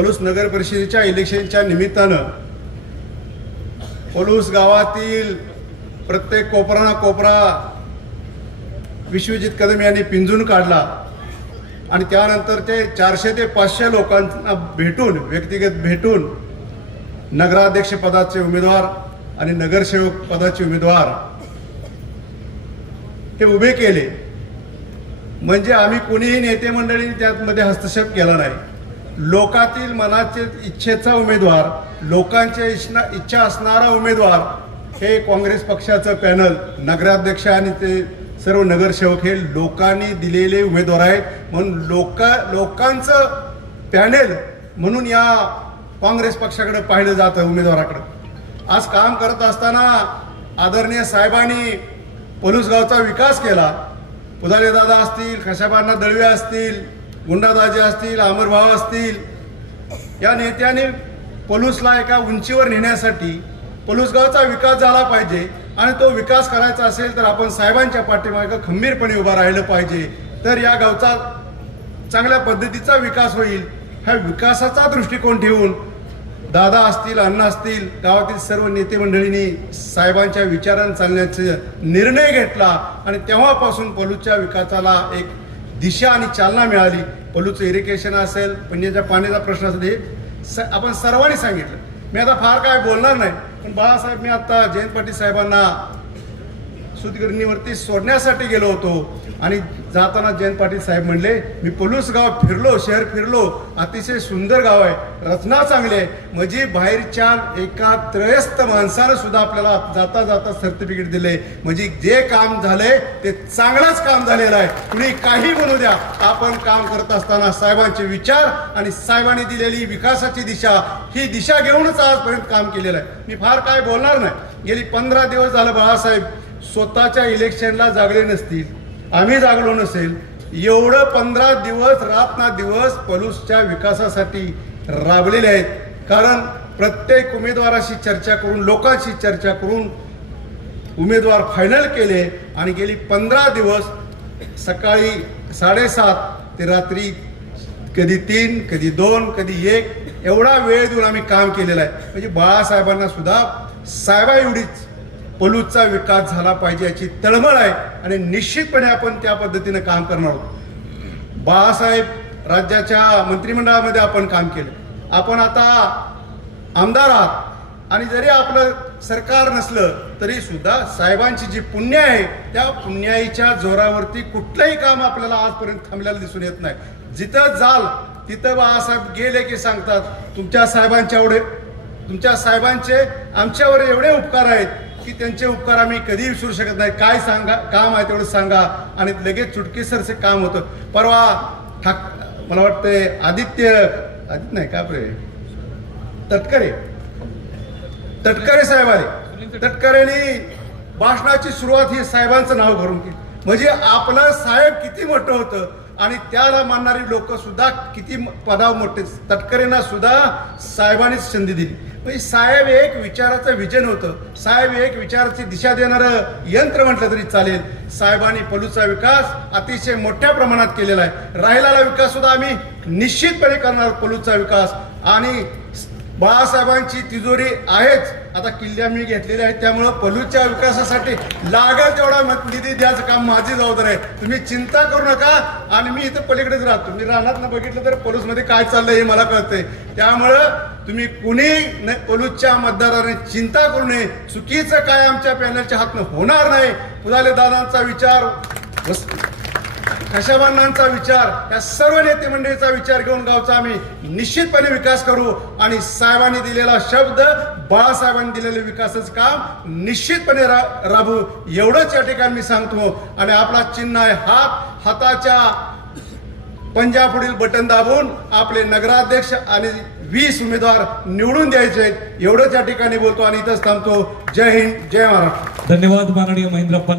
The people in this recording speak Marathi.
पलूस नगर परिषदेच्या इलेक्शनच्या निमित्तानं पलूस गावातील प्रत्येक कोपरा ना कोपरा विश्वजित कदम यांनी पिंजून काढला आणि त्यानंतर ते 400 ते 500 लोकांना भेटून व्यक्तिगत भेटून नगराध्यक्ष पदाचे उमेदवार आणि नगरसेवक पदाचे उमेदवार हे उभे केले. म्हणजे आम्ही कोणीही नेते मंडळींनी त्यामध्ये हस्तक्षेप केला नाही. लोकातील मनाचे इच्छेचा उमेदवार, लोकांच्या इच्छा असणारा उमेदवार हे काँग्रेस पक्षाचं पॅनल, नगराध्यक्ष आणि ते सर्व नगरसेवक हे लोकांनी दिलेले उमेदवार आहेत. म्हणून लोकांचं पॅनल म्हणून या काँग्रेस पक्षाकडे पाहिलं जातं, उमेदवाराकडे. आज काम करत असताना आदरणीय साहेबांनी पलूस गावचा विकास केला. पुदाले दादा असतील, खशाबांना दळवे असतील, गुंडादाजी असतील, अमरभाऊ असतील, या नेत्याने पलूसला एका उंचीवर नेण्यासाठी पलूस गावचा विकास झाला पाहिजे आणि तो विकास करायचा असेल तर आपण साहेबांच्या पाठीमागे खंबीरपणे उभा राहिलं पाहिजे. तर या गावचा चांगल्या पद्धतीचा विकास होईल. ह्या विकासाचा दृष्टिकोन ठेवून दादा असतील, अण्णा असतील, गावातील सर्व नेते मंडळींनी साहेबांच्या विचारांनी चालण्याचा निर्णय घेतला आणि तेव्हापासून पलूसच्या विकासाला एक दिशा आणि चालना मिळाली. पलूसचं इरिगेशन असेल, पिण्याच्या पाण्याचा प्रश्न असेल, हे आपण सर्वांनी सांगितलं. मी आता फार काय बोलणार नाही, पण बाळासाहेब, मी आता जयंत पाटील साहेबांना सुतगिरणीवरती सोडण्यासाठी गेलो होतो आणि जाताना जयंत पाटील साहेब म्हणले, मी पलूस गाव फिरलो, शहर फिरलो, अतिशय सुंदर गाव आहे, रचना चांगली आहे. म्हणजे बाहेरच्या एका त्रयस्थ माणसानं सुद्धा आपल्याला जाता जाता सर्टिफिकेट दिले. म्हणजे जे काम झालंय ते चांगलंच काम झालेलं आहे. कुणी काही म्हणू द्या, आपण काम करत असताना साहेबांचे विचार आणि साहेबांनी दिलेली विकासाची दिशा, ही दिशा घेऊनच आजपर्यंत काम केलेलं आहे. मी फार काय बोलणार नाही. गेली 15 दिवस झालं बाळासाहेब स्वतःच्या इलेक्शनला जागले नसतील, आम्ही जागलो नसेल, एवढं 15 दिवस रात ना दिवस पलूसच्या विकासासाठी राबलेले आहेत. कारण प्रत्येक उमेदवाराशी चर्चा करून, लोकांशी चर्चा करून उमेदवार फायनल केले आणि गेली 15 दिवस सकाळी 7:30 ते रात्री कधी 3, कधी 2, कधी 1 एवढा वेळ देऊन आम्ही काम केलेलं आहे. म्हणजे बाळासाहेबांना सुद्धा साहेबा एवढीच पलूसचा विकास झाला पाहिजे याची तळमळ आहे आणि निश्चितपणे आपण त्या पद्धतीने काम करणार आहोत. बाळासाहेब राज्याच्या मंत्रिमंडळामध्ये आपण काम केलं, आपण आता आमदार आहात आणि जरी आपलं सरकार नसलं तरी सुद्धा साहेबांची जी पुण्य आहे त्या पुण्याईच्या जोरावरती कुठलंही काम आपल्याला आजपर्यंत थांबलेलं दिसून येत नाही. जिथं जाल तिथं बाळासाहेब गेले की सांगतात, तुमच्या साहेबांचे आमच्यावर एवढे उपकार आहेत की त्यांचे उपकार आम्ही कधी विसरू शकत नाही. काय सांगा, काम आहे तेवढं सांगा आणि लगेच चुटकीसरचे काम होतं. परवा मला वाटते आदित्य नाही का आपले तटकरे साहेब आले. तटकरेंनी भाषणाची सुरुवात ही साहेबांचं नाव घरून केली. म्हणजे आपलं साहेब किती मोठं होतं आणि त्याला मानणारी लोक सुद्धा किती पदावर मोठे. तटकरेंना सुद्धा साहेबांनीच संधी दिली. म्हणजे साहेब एक विचाराचं विजन होतं, साहेब एक विचाराची दिशा देणारं यंत्र म्हटलं तरी चालेल. साहेबांनी पलूसचा विकास अतिशय मोठ्या प्रमाणात केलेला आहे. राहिलेला विकास सुद्धा आम्ही निश्चितपणे करणार. पलूसचा विकास आणि बाळासाहेबांची तिजोरी आहेच, आता किल्ल्या मी घेतलेल्या आहेत, त्यामुळं पलूसच्या विकासासाठी लागेल तेवढा निधी द्यायचं काम माझी जबाबदारी आहे. तुम्ही चिंता करू नका. आणि मी इथं पलीकडेच राहतो, मी रानात बघितलं तर पलूसमध्ये काय चाललंय हे मला कळतंय. त्यामुळं तुम्ही कुणी पलूसच्या मतदाराने चिंता करू नये. चुकीचं काय आमच्या पॅनलच्या हातनं होणार नाही. पुदाले दादांचा विचार, खशाबांनांचा विचार, या सर्व नेते मंडळीचा विचार घेऊन गावचा आम्ही निश्चितपणे विकास करू आणि साहेबांनी दिलेला शब्द, बाळासाहेबांनी दिलेले विकासाचं काम निश्चितपणे राबवू एवढंच या ठिकाणी मी सांगतो. आणि आपला चिन्ह आहे हात, हाताच्या पंजापुढील बटन दाबून आपले नगराध्यक्ष आणि 20 उमेदवार निवडून द्यायचे आहेत एवढंच या ठिकाणी बोलतो आणि इथंच थांबतो. जय हिंद, जय महाराष्ट्र. धन्यवाद माननीय महेंद्रप्पा.